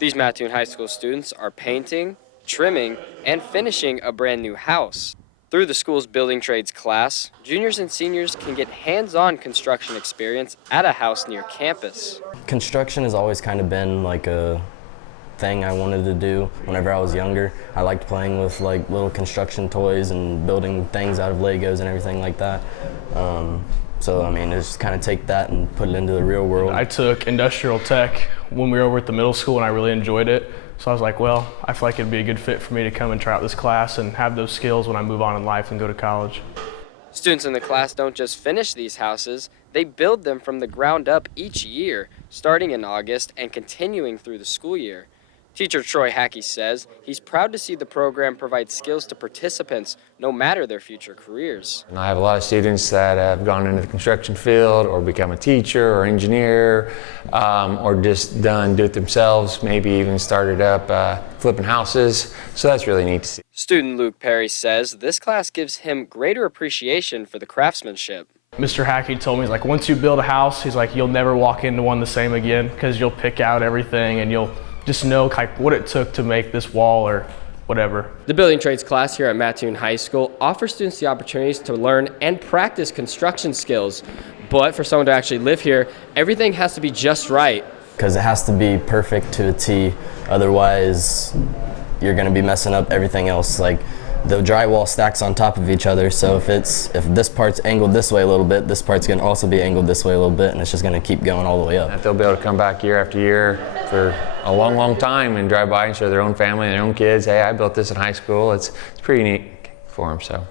These Mattoon High School students are painting, trimming, and finishing a brand new house. Through the school's building trades class, juniors and seniors can get hands-on construction experience at a house near campus. Construction has always kind of been like a thing I wanted to do whenever I was younger. I liked playing with like little construction toys and building things out of Legos and everything like that. So I mean, just kind of take that and put it into the real world. I took industrial tech when we were over at the middle school and I really enjoyed it. So I was like, well, I feel like it'd be a good fit for me to come and try out this class and have those skills when I move on in life and go to college. Students in the class don't just finish these houses, they build them from the ground up each year, starting in August and continuing through the school year. Teacher Troy Hackey says he's proud to see the program provide skills to participants no matter their future careers. And I have a lot of students that have gone into the construction field or become a teacher or engineer or just do it themselves, maybe even started up flipping houses. So that's really neat to see. Student Luke Perry says this class gives him greater appreciation for the craftsmanship. Mr. Hackey told me, he's like, once you build a house, he's like, you'll never walk into one the same again because you'll pick out everything and you'll just know like what it took to make this wall or whatever. The building trades class here at Mattoon High School offers students the opportunities to learn and practice construction skills. But for someone to actually live here, everything has to be just right. Because it has to be perfect to a T, otherwise you're going to be messing up everything else. Like the drywall stacks on top of each other, so if this part's angled this way a little bit, this part's going to also be angled this way a little bit, and it's just going to keep going all the way up. They'll be able to come back year after year for a long, long time and drive by and show their own family and their own kids, hey, I built this in high school. It's pretty neat for them. So.